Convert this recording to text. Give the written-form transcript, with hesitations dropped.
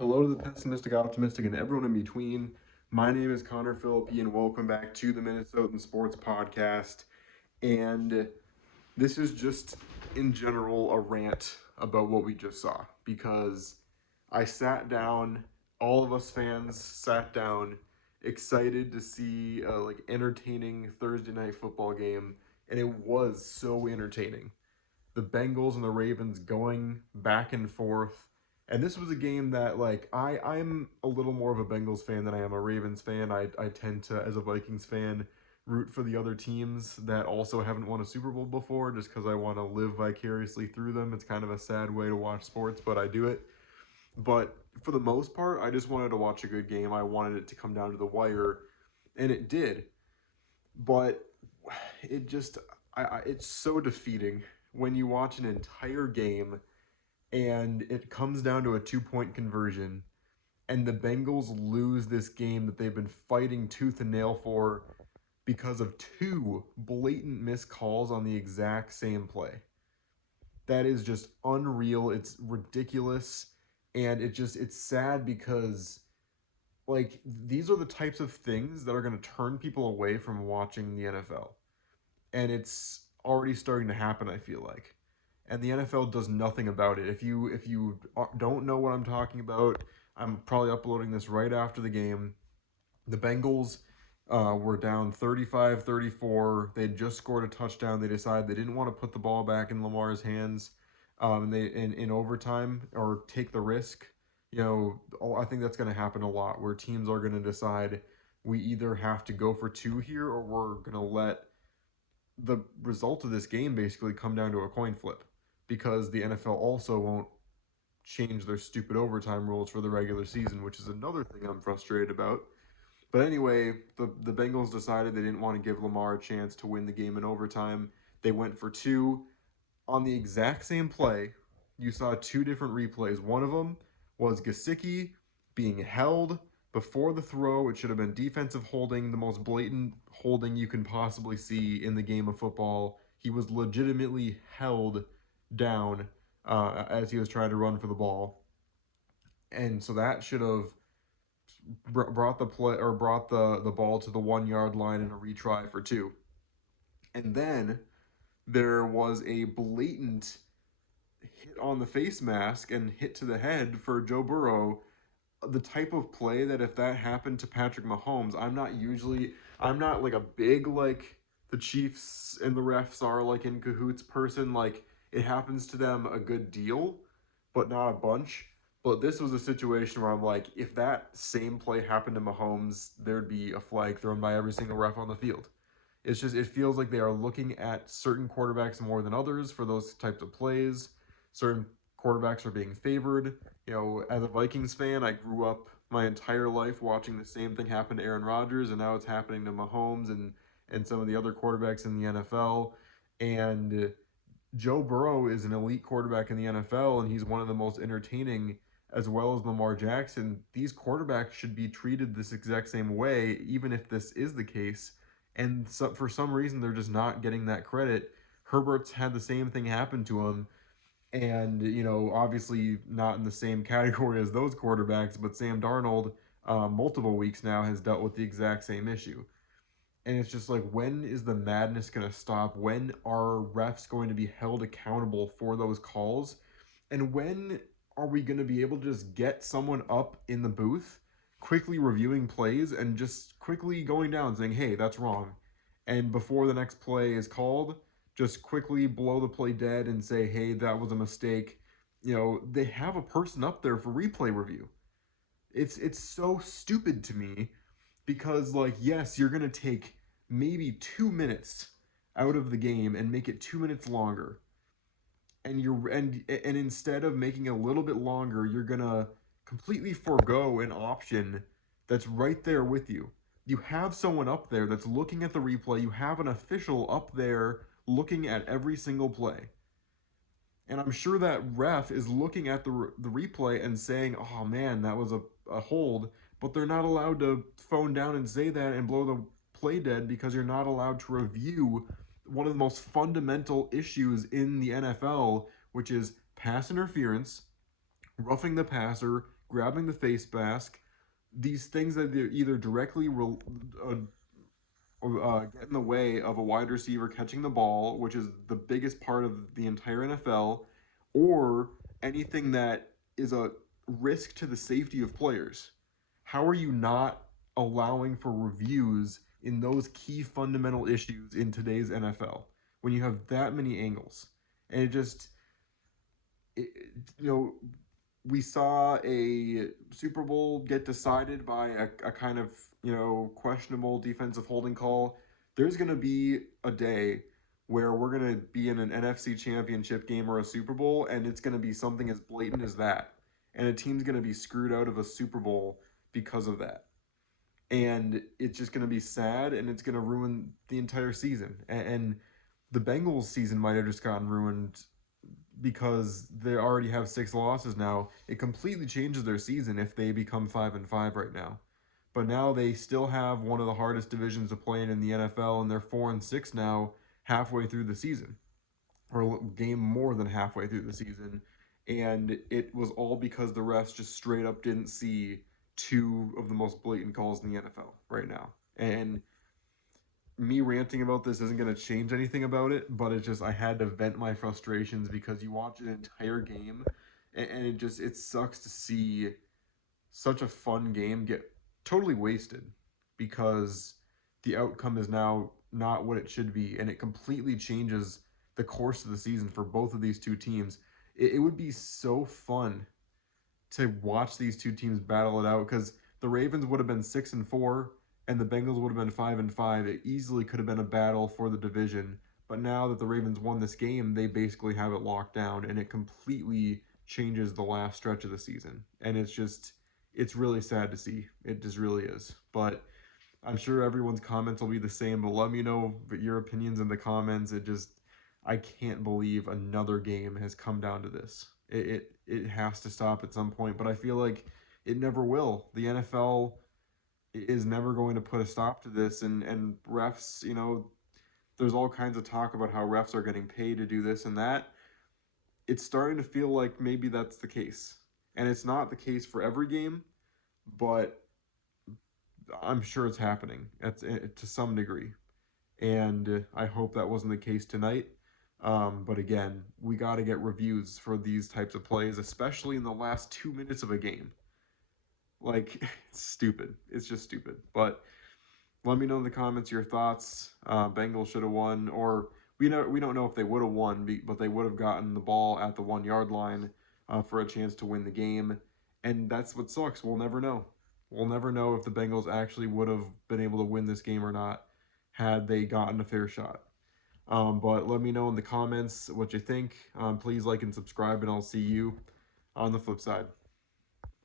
Hello to the pessimistic, optimistic, and everyone in between. My name is Connor Philippi, and welcome back to the Minnesotan Sports Podcast. And this is just, in general, a rant about what we just saw because I sat down, all of us fans sat down, excited to see a entertaining Thursday night football game, and it was so entertaining. The Bengals and the Ravens going back and forth. And this was a game that I'm a little more of a Bengals fan than I am a Ravens fan. I tend to, as a Vikings fan, root for the other teams that also haven't won a Super Bowl before just because I want to live vicariously through them. It's kind of a sad way to watch sports, but I do it. But for the most part, I just wanted to watch a good game. I wanted it to come down to the wire, and it did. But it just, it's so defeating when you watch an entire game and it comes down to a 2 point conversion and the Bengals lose this game that they've been fighting tooth and nail for because of two blatant missed calls on the exact same play. That is just unreal. It's ridiculous. And it's sad because these are the types of things that are going to turn people away from watching the NFL. And it's already starting to happen, I feel like. And the NFL does nothing about it. If you don't know what I'm talking about, I'm probably uploading this right after the game. The Bengals were down 35-34. They had just scored a touchdown. They decided they didn't want to put the ball back in Lamar's hands, and they in overtime or take the risk. I think that's going to happen a lot where teams are going to decide we either have to go for two here or we're going to let the result of this game basically come down to a coin flip because the NFL also won't change their stupid overtime rules for the regular season, which is another thing I'm frustrated about. But anyway, the Bengals decided they didn't want to give Lamar a chance to win the game in overtime. They went for two on the exact same play. You saw two different replays. One of them was Gesicki being held before the throw. It should have been defensive holding, the most blatant holding you can possibly see in the game of football. He was legitimately held down as he was trying to run for the ball, and so that should have brought the ball to the 1 yard line in a retry for two. And then there was a blatant hit on the face mask and hit to the head for Joe Burrow, the type of play that if that happened to Patrick Mahomes, I'm not like a big the Chiefs and the refs are like in cahoots person. Like it happens to them a good deal, but not a bunch. But this was a situation where I'm like, if that same play happened to Mahomes, there'd be a flag thrown by every single ref on the field. It feels like they are looking at certain quarterbacks more than others for those types of plays. Certain quarterbacks are being favored. As a Vikings fan, I grew up my entire life watching the same thing happen to Aaron Rodgers, and now it's happening to Mahomes and some of the other quarterbacks in the NFL. And Joe Burrow is an elite quarterback in the NFL, and he's one of the most entertaining, as well as Lamar Jackson. These quarterbacks should be treated this exact same way, even if this is the case. And so, for some reason, they're just not getting that credit. Herbert's had the same thing happen to him, and obviously not in the same category as those quarterbacks, but Sam Darnold, multiple weeks now, has dealt with the exact same issue. And it's just like, when is the madness going to stop? When are refs going to be held accountable for those calls? And when are we going to be able to just get someone up in the booth, quickly reviewing plays and just quickly going down saying, hey, that's wrong. And before the next play is called, just quickly blow the play dead and say, hey, that was a mistake. They have a person up there for replay review. It's so stupid to me because yes, you're going to take maybe 2 minutes out of the game and make it 2 minutes longer, and instead of making it a little bit longer, you're going to completely forego an option that's right there with you. You have someone up there that's looking at the replay. You have an official up there looking at every single play, and I'm sure that ref is looking at the replay and saying, oh man, that was a hold. But they're not allowed to phone down and say that and blow the play dead because you're not allowed to review one of the most fundamental issues in the NFL, which is pass interference, roughing the passer, grabbing the face mask, these things that either directly get in the way of a wide receiver catching the ball, which is the biggest part of the entire NFL, or anything that is a risk to the safety of players. How are you not allowing for reviews in those key fundamental issues in today's NFL when you have that many angles? And it just, it, you know, we saw a Super Bowl get decided by a kind of, questionable defensive holding call. There's going to be a day where we're going to be in an NFC championship game or a Super Bowl, and it's going to be something as blatant as that. And a team's going to be screwed out of a Super Bowl because of that. And it's just going to be sad, and it's going to ruin the entire season. And the Bengals season might have just gotten ruined because they already have 6 losses now. It completely changes their season if they become 5-5 right now. But now they still have one of the hardest divisions to play in the NFL, and they're 4-6 now, halfway through the season, or a game more than halfway through the season. And it was all because the refs just straight up didn't see two of the most blatant calls in the NFL right now. And me ranting about this isn't going to change anything about it, but it's just I had to vent my frustrations because you watch an entire game and it sucks to see such a fun game get totally wasted because the outcome is now not what it should be, and it completely changes the course of the season for both of these two teams. It would be so fun to watch these two teams battle it out because the Ravens would have been 6-4 and the Bengals would have been 5-5. It easily could have been a battle for the division. But now that the Ravens won this game, they basically have it locked down, and it completely changes the last stretch of the season. And it's really sad to see. It just really is. But I'm sure everyone's comments will be the same, but let me know your opinions in the comments. I can't believe another game has come down to this. It has to stop at some point, but I feel like it never will. The NFL is never going to put a stop to this, and refs, there's all kinds of talk about how refs are getting paid to do this and that. It's starting to feel like maybe that's the case. And it's not the case for every game, but I'm sure it's happening to some degree. And I hope that wasn't the case tonight. But again, we got to get reviews for these types of plays, especially in the last 2 minutes of a game. Like, it's stupid. It's just stupid. But let me know in the comments your thoughts. Bengals should have won, or we don't know if they would have won, but they would have gotten the ball at the 1 yard line for a chance to win the game. And that's what sucks. We'll never know. We'll never know if the Bengals actually would have been able to win this game or not had they gotten a fair shot. But let me know in the comments what you think. Please like and subscribe, and I'll see you on the flip side.